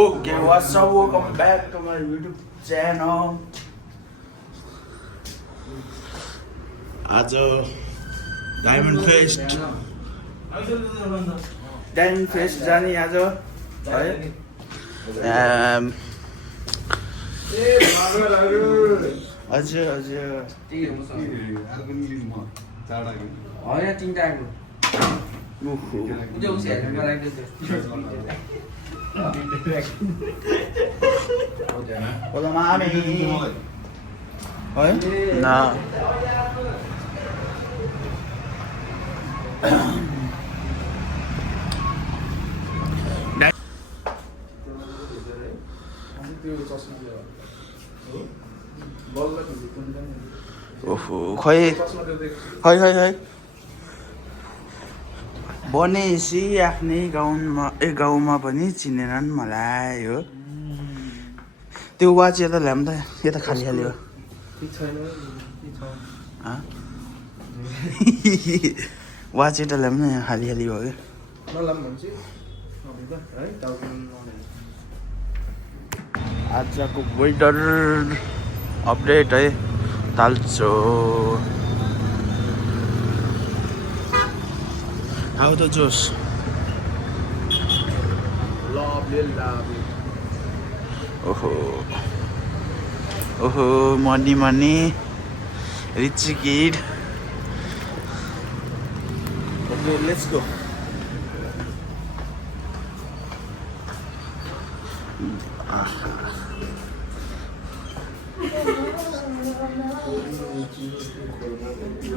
Okay, what's up? Welcome back to my YouTube channel. आज diamond fest जाने आज है हजुर हजुर Hola mami. Oi? No. ओहो खै खै खै खै बनेसी आफ्नै गाउँमा पनि चिनेनन् मलाई हो त्यो वाच यता ल्याउँ त यता खाली खाली हो वाच यता ल्याउँ न यहाँ खाली खाली हो कि आजको वेदर अपडेट है ताल्चो How the juice? Lovely. Oh, money. Rich kid. Okay, let's go.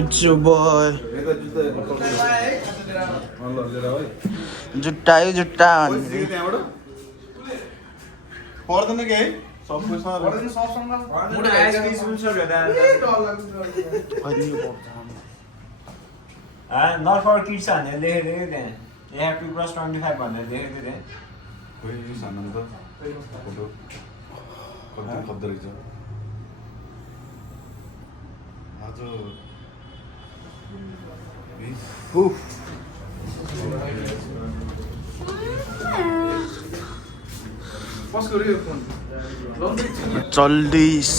It's your boy. जुट्टा पर्दैन के है सब पैसा पर्दैन सबसँग मुडा आइसक्रिम हुन्छ भेदा नट फर किड्स भनेर लेखेको थियो त्यहाँ यहाँ प्लस 25 भनेर लेखेको थियो खोइ यो सामान त फोटो कति खद्द रहेछ आज चल्दैछ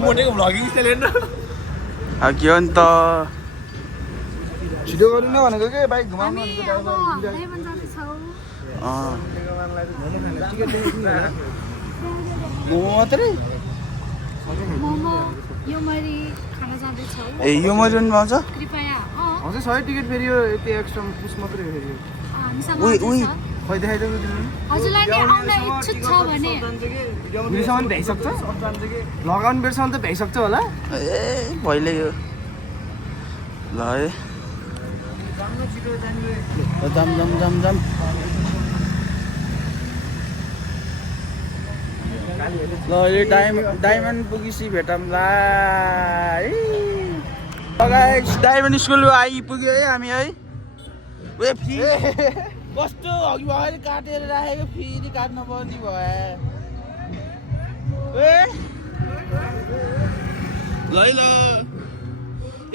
मोटेको भ्लगिङ स्टाइल हेर्न के हो नि त छिटो गर्नु न भनेको के बाइक घुमाउनु मोमो मात्रै ए यो मरी पनि पाउँछ हजुर 100 टिकट फेरि यो यति एक्स्ट्रा पुस मात्रै फेरि उही खै देखाइदेऊ हजुरलाई नि आउन इच्छुक छ भने बिरसम्म भ्याइसक्छ लगाउनु बेरसम्म त भ्याइसक्छ होला ए भइले यो ल है जाम ल यो डायमन्ड पुगेपछि भेटौँला गाइस डायमन्ड स्कुल आइपुग्यो है हामी है ए कस्तो अघि भएर काटेर राखेको फेरि काट्नु पर्ने भयो ए ल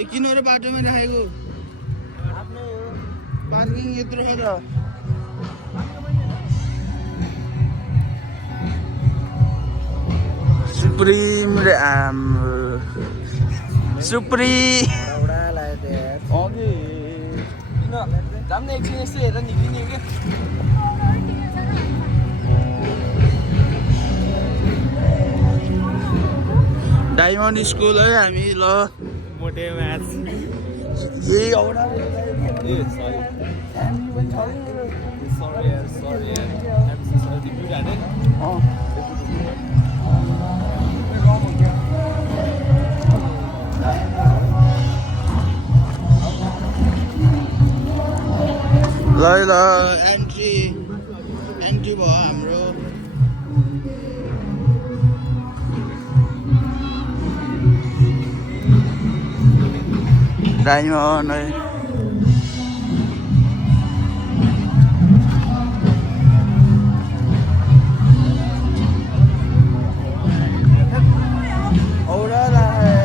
ए किन र बाटोमा राखेको पार्किङ यत्रो छ त सुप्रिम ओके जाम्ने एकछिन यस्तो हेरेर निक्लिने के डायमन्ड स्कुल है हामी ल मोटे म्याच यही आउला ल एन्ट्री भयो हाम्रो डायमन्ड है औरला है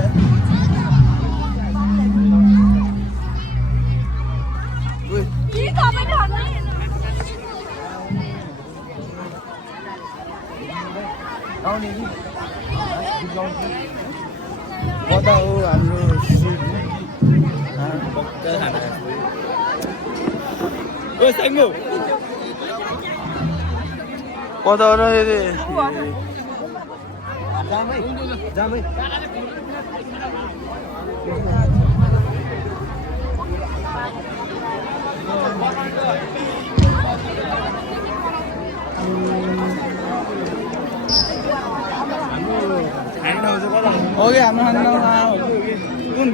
कता हो हाम्रो कता हो र हो गया हाम्रो कुन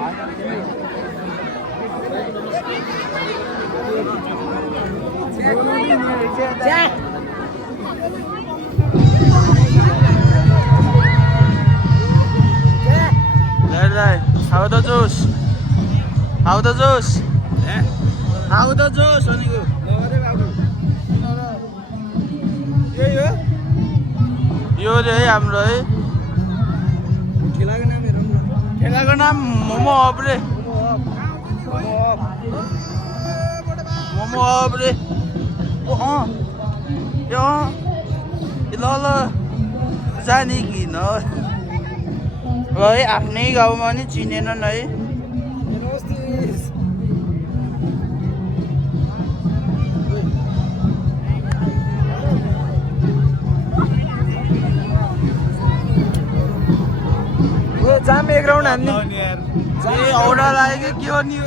How the juice? How the juice? How the juice? भनेको यो रे हाम्रो है खेलाको नाम मोमो हब रे मोमो हब रे यो ल जाने किन है आफ्नै गाउँमा नि चिनेनन् है जाम एक राउन्ड हान्ने औडा लाग्यो के हो नि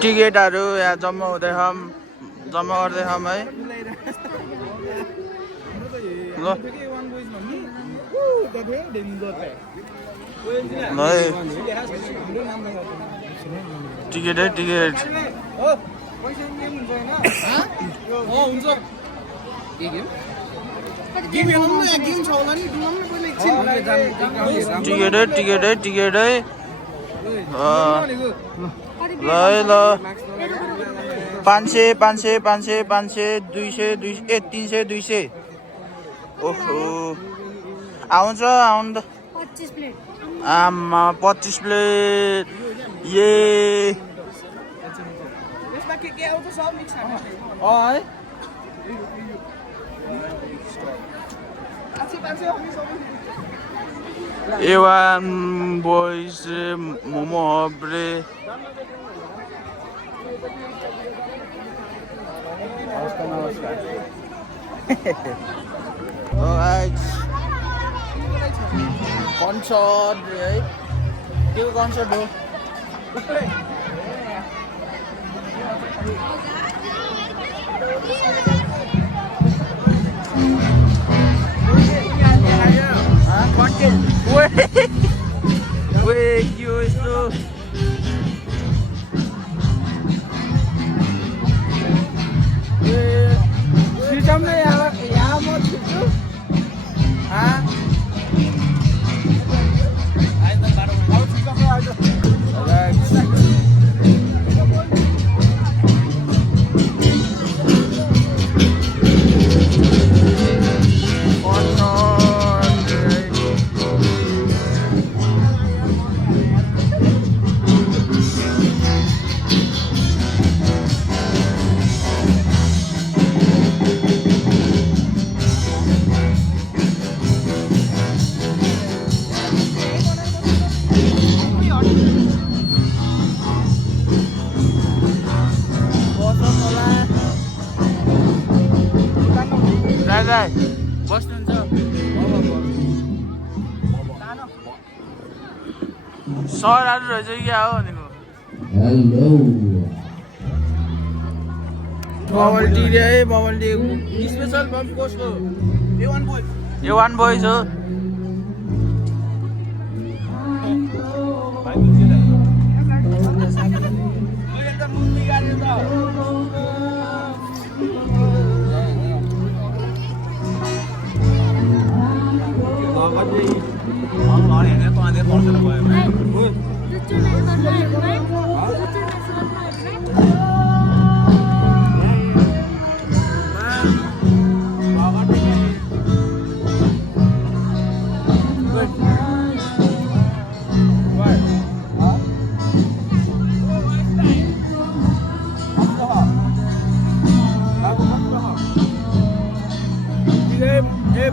टिकटहरू यहाँ जम्मा गर्दैछौँ है ल टिकट ल 500 200 300 ओहो आउँछ आउनु त 25 प्लेट आमा 25 प्लेट ये यसमा के आउँछ सब मिक्स हाल्नु है A1 boys मोमो हब रे कन्सर्ट है के कन्सर्ट हो के हो यस्तो सिस्टमले यहाँ म छिर्छु बस्नुहुन्छ सरहरू रहेछ क्या हो भनेको हेलो बबल टी रे है बबल टी स्पेशल बम कसको ए वान बोइज हो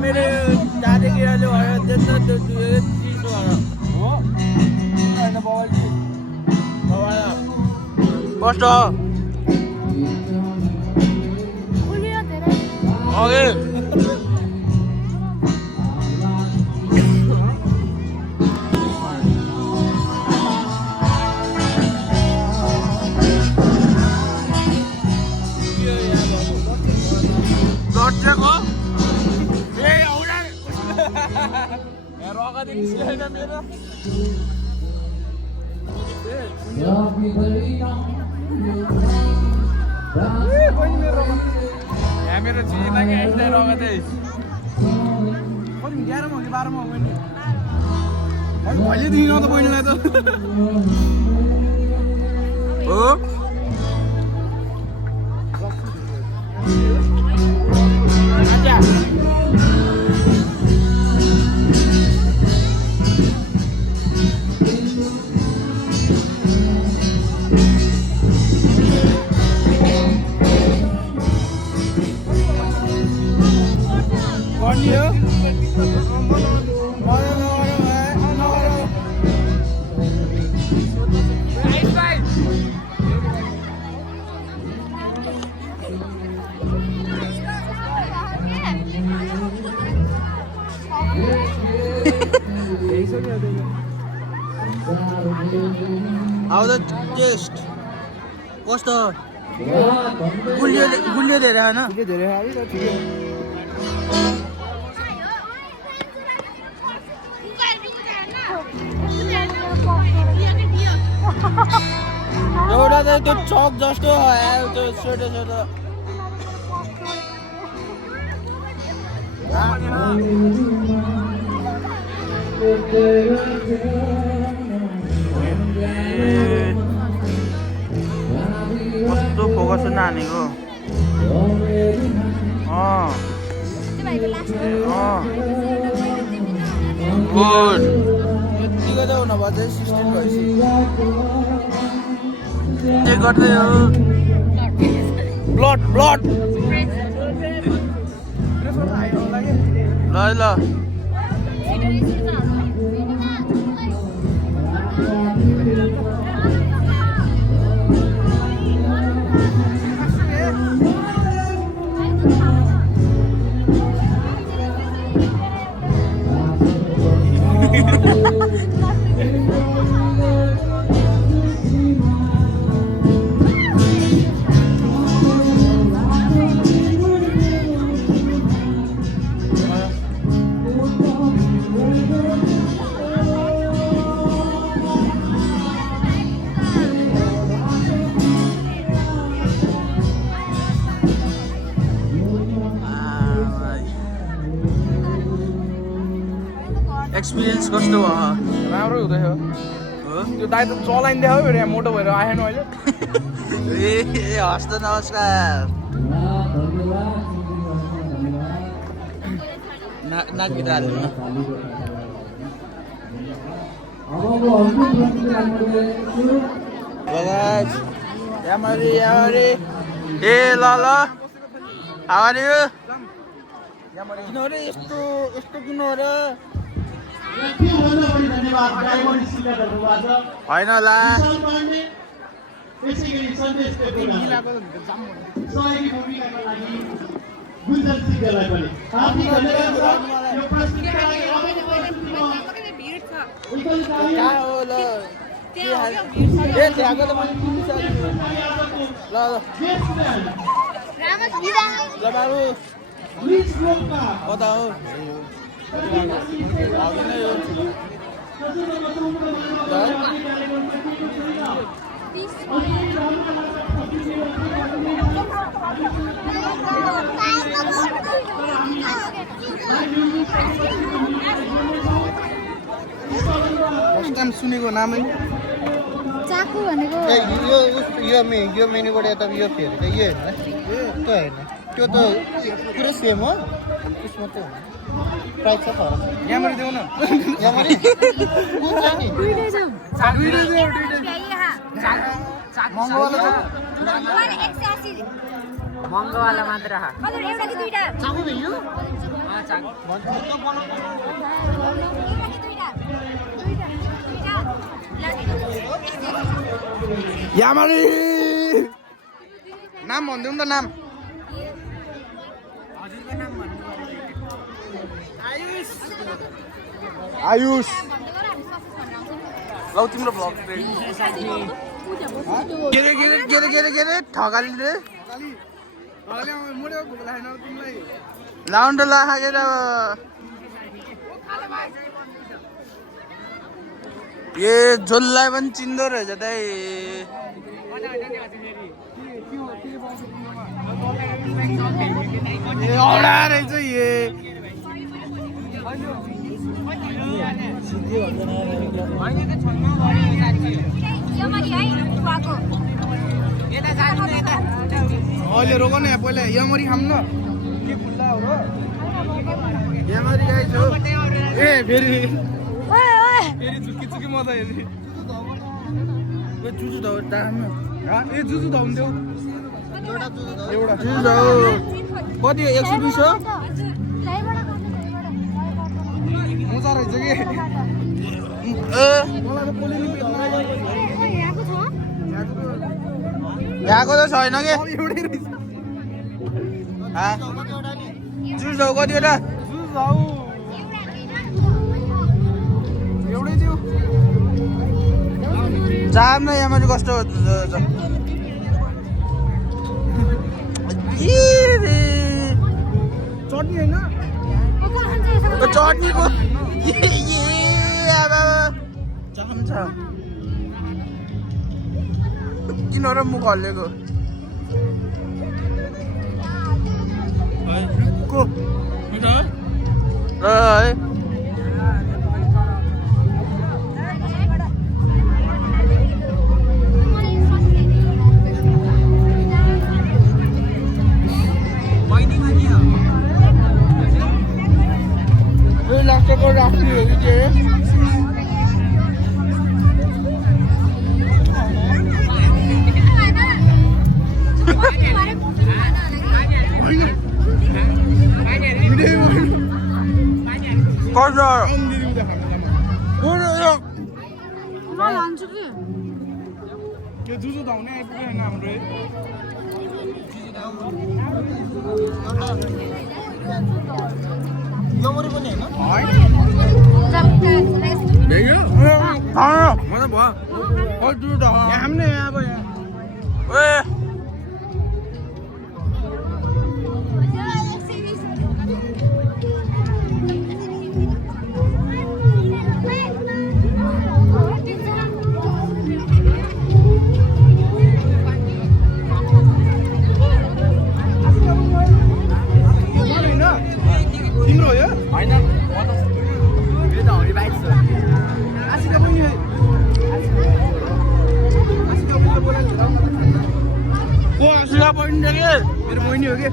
मेरे दादा के जो है कष्ट ओके मेरो चिज लागि यस्तै रगतै पनि 11 मा हो कि 12 मा हो नि मैले भइले दिनु त बहिनीलाई त हो आजा How the taste? कस्तो गुलियो धेरै हैन के धेरै आयो त ठिकै एउटा त त्यो चक जस्तो आयो त्यो छोटो छोटो कस्तो फोकस नानीको गुड यतिको त हुनुभयो चाहिँ 16 भइसक्यो के गर्दै हो ब्लड ब्लड ल ल एक्सपिरियन्स कस्तो भयो राम्रो हुँदै हो त्यो दाइ त चलाइन्दै हो यहाँ मोटो भएर आएन अहिले ए हस्त नमस्कार नाकभित्र हाल्नु ए ल ल हाउ यु किन रे यस्तो यस्तो किन रे होइन ला ल बाबु कता हो अघि नै हो फर्स्ट टाइम सुनेको नामै चाकु भनेको यो मेन्युबाट यता यो फेरि त यो हेर्नु त्यो हेर्नु त्यो त पुरै सेम हो त्यस मात्रै हो प्राइस छ फरक यहाँबाट देऊ न यहाँबाट कुन चाहिँ नि दुईटै जाउँ महँगोवाला मात्र एउटा कि दुईटा चाकु भेल्यु यामाली नाम भन्दिउँ न त नाम आयुष लौ तिम्रो भ्लग के रे ठगाली रे लाउन्ड लाखेर ए झोललाई पनि चिन्दो रहेछ त औडा रहेछ अहिले रोक न यहाँ पहिला यमरी खाऊँ न के खुल्ला हो यमरी आइछ ए फेरि चुकी चुकी मजा हेर्ने जुजु धाउ दाम ए जुजु धाउ देऊ एउटा जुजु धाउ कति 120 हो मजा रहेछ कि मलाई त पोलिनी यहाँको त छैन कि जुस धाउ कतिवटा जुस धाउ एउटै थियो जाम न यहाँ मैले कस्तो चटनी होइन चटनीको जाम छ किन र मुख हल्लेको को है को राखी होगी जे कौन यो जुजु धाउने आइपुग्यो हाम्रो यमरी पनि हैन भयो मलाई भयो ओ जुजु धा यहाँ हामीले यहाँ अब यहाँ ए तिम्रो हो यो हैन यो त हरि बाइक छ आसिका पनि को आसिका पनि देखे मेरो बहिनी हो के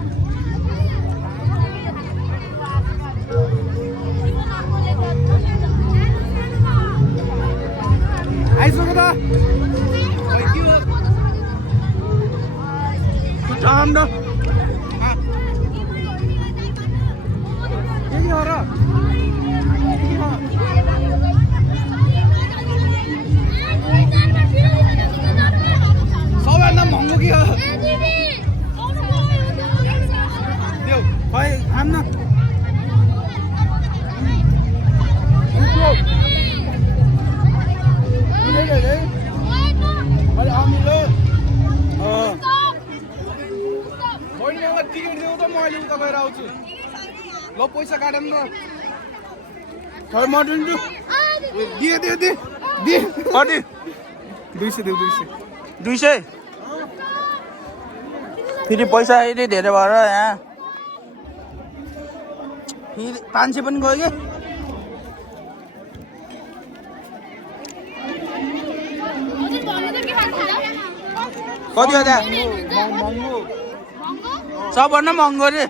आइसक्यो त जाम न सबैभन्दा महँगो के हो पैसा काटौँ न थर मटन दे कति 200 देऊ 200 फेरि पैसा अहिले धेरै भएर यहाँ फेरि 500 पनि गयो कि कति हो त्यहाँ सबभन्दा महँगो रे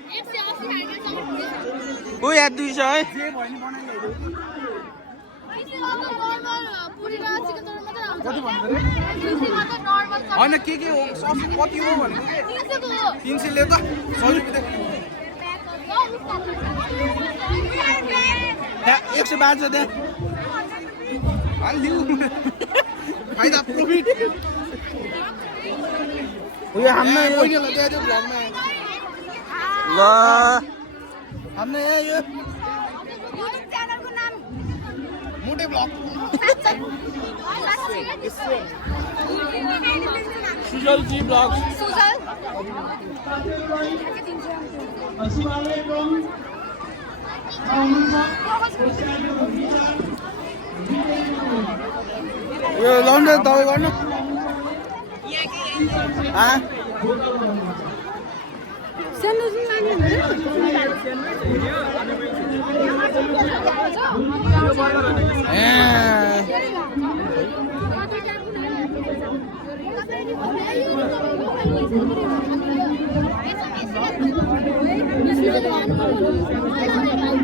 ओ यहाँ 200 है होइन के हो सस कति हो भनेको 300 ले त 100 रुपियाँ 112 दे हालिदिउ फाइदा प्रॉफिट उयो हाम्रो पहिला दिए त्यो भ्लगमा ल हाम्रो यहाँ यो युट्युब च्यानलको नाम मोटे भ्लग सुजल जी भ्लग सुजल यो लाउनु दबाई गर्नु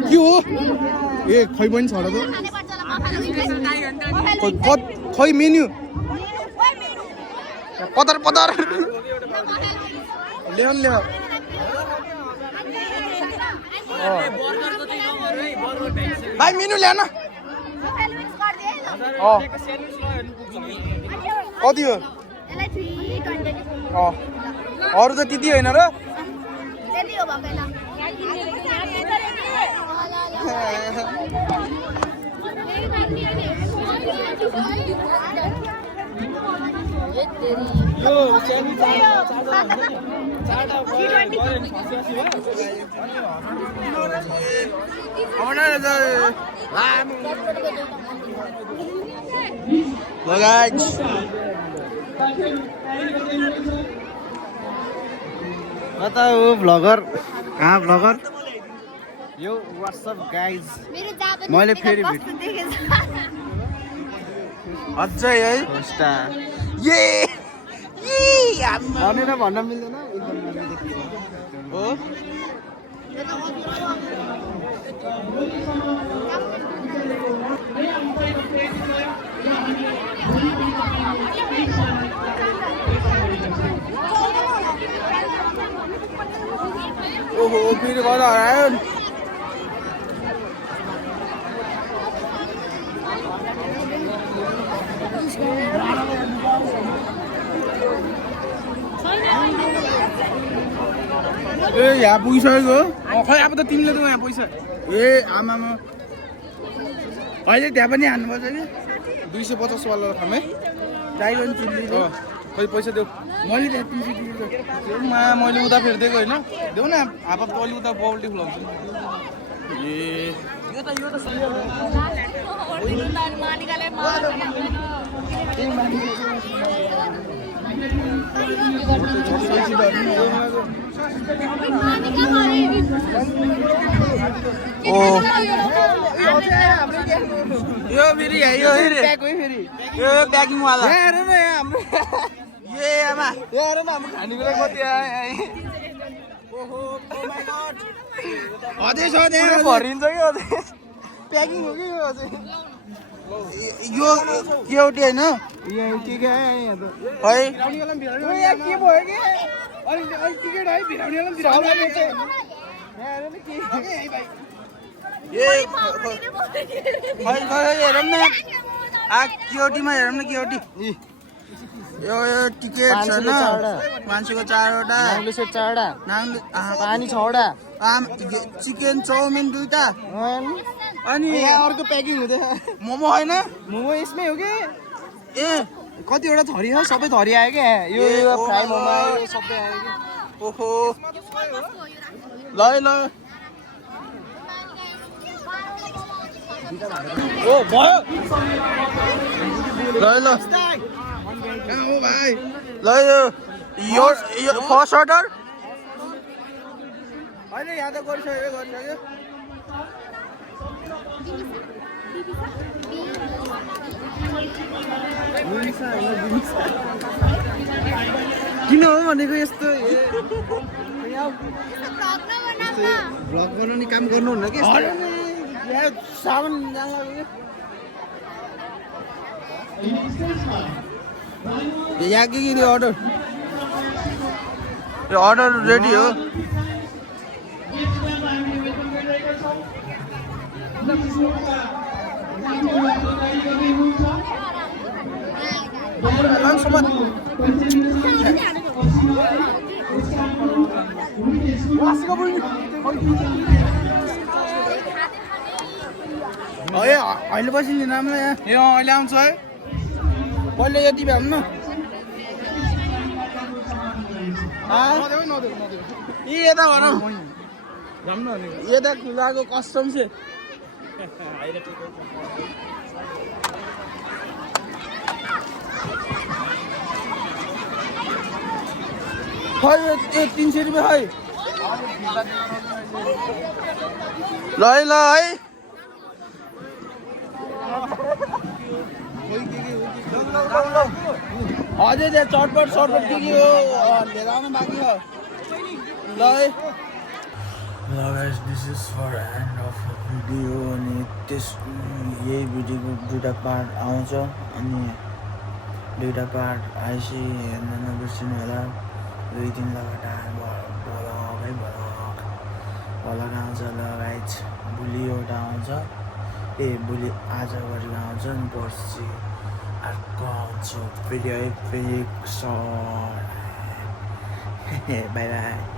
के हो ए खै पनि छ र त खै मेन्यु पदर लेहन लेह भाइ मेन्यु ल्याउन कति हो अरू त त्यति होइन र कता हो भ्लगर कहाँ भ्लगर यो व्हाट्सएप गाइज मैले फेरि अझै है होस्टा ये भनेर भन्न मिल्दैन हो ओहो फेरि घर हरायो ए यहाँ पुगिसकेको खै अब त तिमीले त यहाँ पैसा ए आमामा अहिले त्यहाँ पनि हान्नुपर्छ कि 250 वाला खामे ड्राइभर चिल्ली खै पैसा देऊ मैले त्यहाँ 300 दिएको मैले उता फेरि दिएको होइन देऊ न हाफ अलि उता बाउल्टी खुलाउँछु ए यो त यो फेरि यो प्याकिङ वाला हेर न यहाँ हाम्रो ए आमा हेर न हाम्रो खानेकुरा कति आयो अझै छ त्यहाँ भरिन्छ कि अझै प्याकिङ हो कि यो अझै यो केउटी होइन यहाँ के आयो यहाँ त है यहाँ के भयो कि अलि टिकट है भिराउनेलाई भिराउनु ए खै हेरौँ न केउटीमा हेरौँ न केउटी यो टिकट छ न 500 को 4वटा पानी 6वटा चिकन चाउमिन 2टा अनि यहाँ अर्को प्याकिङ हुँदै मोमो होइन मोमो यसमै हो कि ए कतिवटा थरी हो सबै थरी आयो क्या यो फ्राई मोमो आयो सबै आयो कि ओहो ल ओ भयो ल ल कहाँ हो भाइ ल यो फर्स्ट अर्डर होइन यहाँ त गरिसक्यो किन हो भनेको यस्तो भ्लग बनाउने काम गर्नुहुन्न कि साबुन यहाँ के अर्डर यो अर्डर रेडी हो अहिले पछि लिन राम्रो यहाँ ए अहिले आउँछ है पहिले यति भए न यता भनौँ यता खुलाको कस्टम चाहिँ खै 300 रुपियाँ खै ल है अझै त्यहाँ चटपट के हो लिएर आउनु बाँकी छ ल है guys this is for end of video अनि यही भिडियोको 2टा पार्ट आउँछ अनि 2टा पार्ट आएपछि हेर्न नबिर्सिनु होला 2-3 लगाटा भलक आउँछ ल गाइस भोलि एउटा आउँछ भोलि आज गरेर आउँछ नि पर्सि अर्को आउँछ फेरि है फेरि बाई बाई